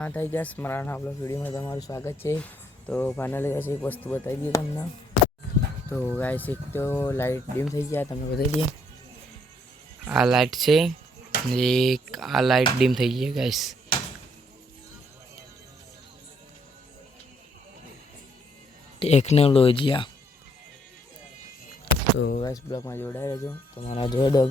हाँ થઈ ગયા સ્મરણ આપણા વિડીયોમાં તમારું સ્વાગત છે। તો ફાઇનલી ગાઈસ એક વસ્તુ બતાવી દઈએ તમને। તો ગાઈસ એક તો લાઇટ ડીમ થઈ ગયા તમને બતાવી દઈએ। આ લાઇટ છે અને એક આ લાઇટ ડીમ થઈ ગઈ ગાઈસ। ટેકનોલોજીયા તો ગાઈસ બ્લોગમાં જોડાઈ રહેજો તમારા જોઈ દો।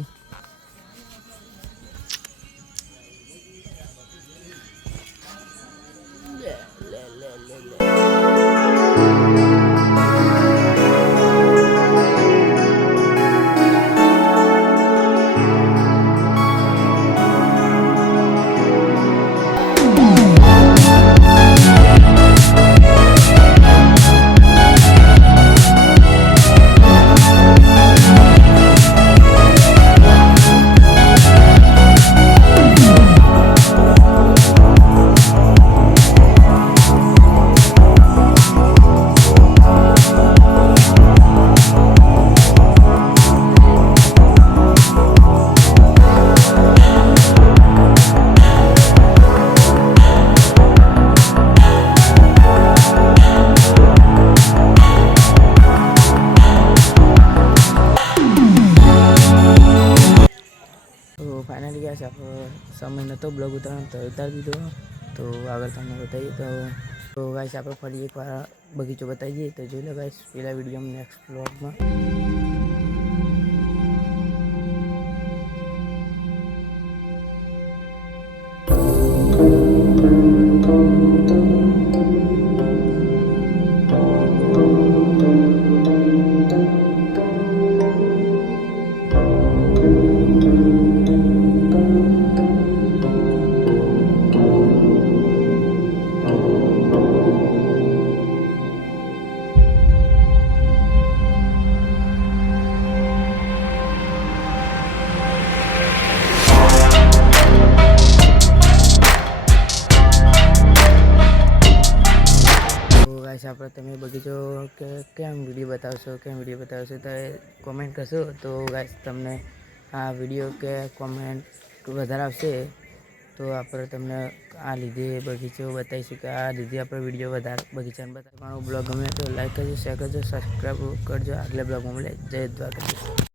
तो फाइनली गाइस आप समय न तो ब्लॉग उतार दीधो। तो आगे તમને बताइए तो गाइस आप फरी एक बार बगीचो बताइए। तो जो लो गाइस पहला वीडियो में नेक्स्ट ब्लॉग में। આપણે તમે બગીચો કે કેમ વિડીયો બતાવશો તો કોમેન્ટ કરશો તો ગાઈસ તમને આ વિડીયો કે કોમેન્ટ વધારે આવશે તો આપણે તમને આ લીધે બગીચો બતાવીશું કે આ લીધે આપણે વિડીયો વધારે બગીચાને બતાવવાનો બ્લોગ ગમે તો લાઈક કરજો, શેર કરજો, સબસ્ક્રાઈબ કરજો। આગલા બ્લોગમાં મળે। જય દ્વારકાધીશ।